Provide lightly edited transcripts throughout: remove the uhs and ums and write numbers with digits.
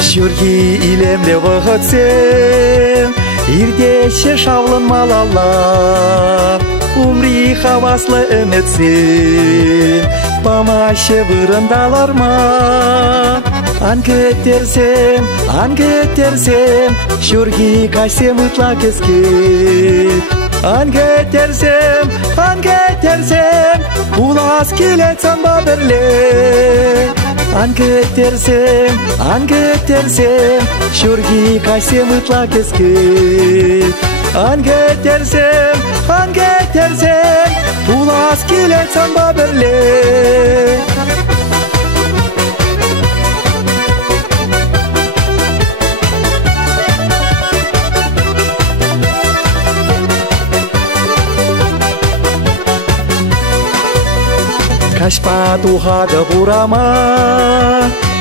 Шүрги илемле вăхăтсем, ирдеше шавлын малалла, умри хаваслы эметсем, памаще вырындаларма. Ангетерсем, шүрги кайсем ытла кеске. Ангетерсем, улас келет самба берле. Ангетерсем, шүрги кайсем ытла кеске. Ангетерсем, улас келет самба берле. Кашпа тухады бурама,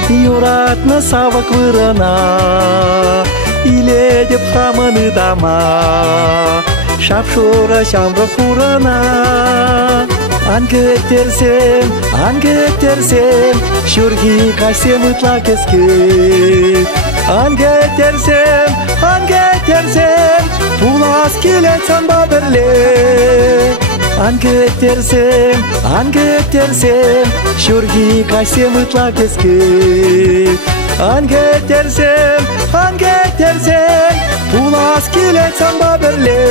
юратны савык вырына, иле деп хамыны дама, шапшура шамры хурына. Ангетерсем, шүрги кайсем ытла кеске. Ангетерсем, улас келет самба берле. Ангетерсем, шүрги кайсем ытла кеске. Ангетерсем, улас келет самба берле.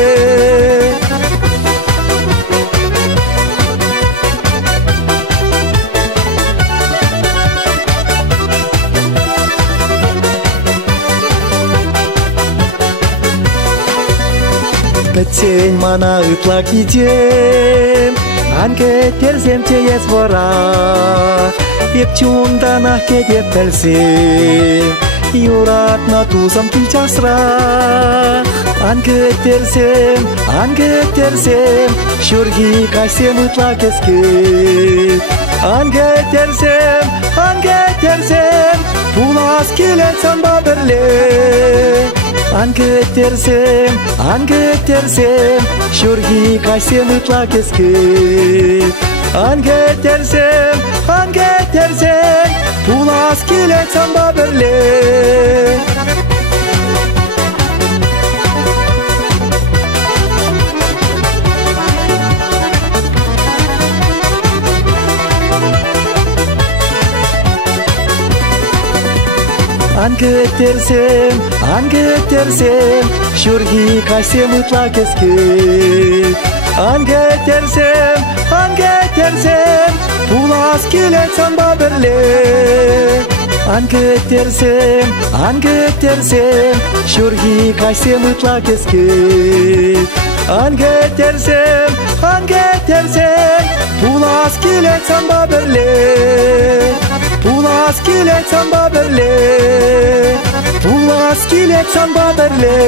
Бітсен мана ытла китем, ангетерсем тез вора, епчунданах кедеп білсем, юратна тузам килчасра. Ангетерсем, шүрги кайсем ытла кеске. Ангетерсем, улас келет самба берле. Ангетерсем, шүрги кайсем ытла кеске. Ангетерсем, улас келет самба берле. Ангетерсем, шүрги кайсем ытла кеске. Ангетерсем, улас келет самба берле. Ангетерсем, шүрги кайсем ытла кеске. Ангетерсем, улас келет самба берле. Улас келет самба берле. Улас келет самба берле.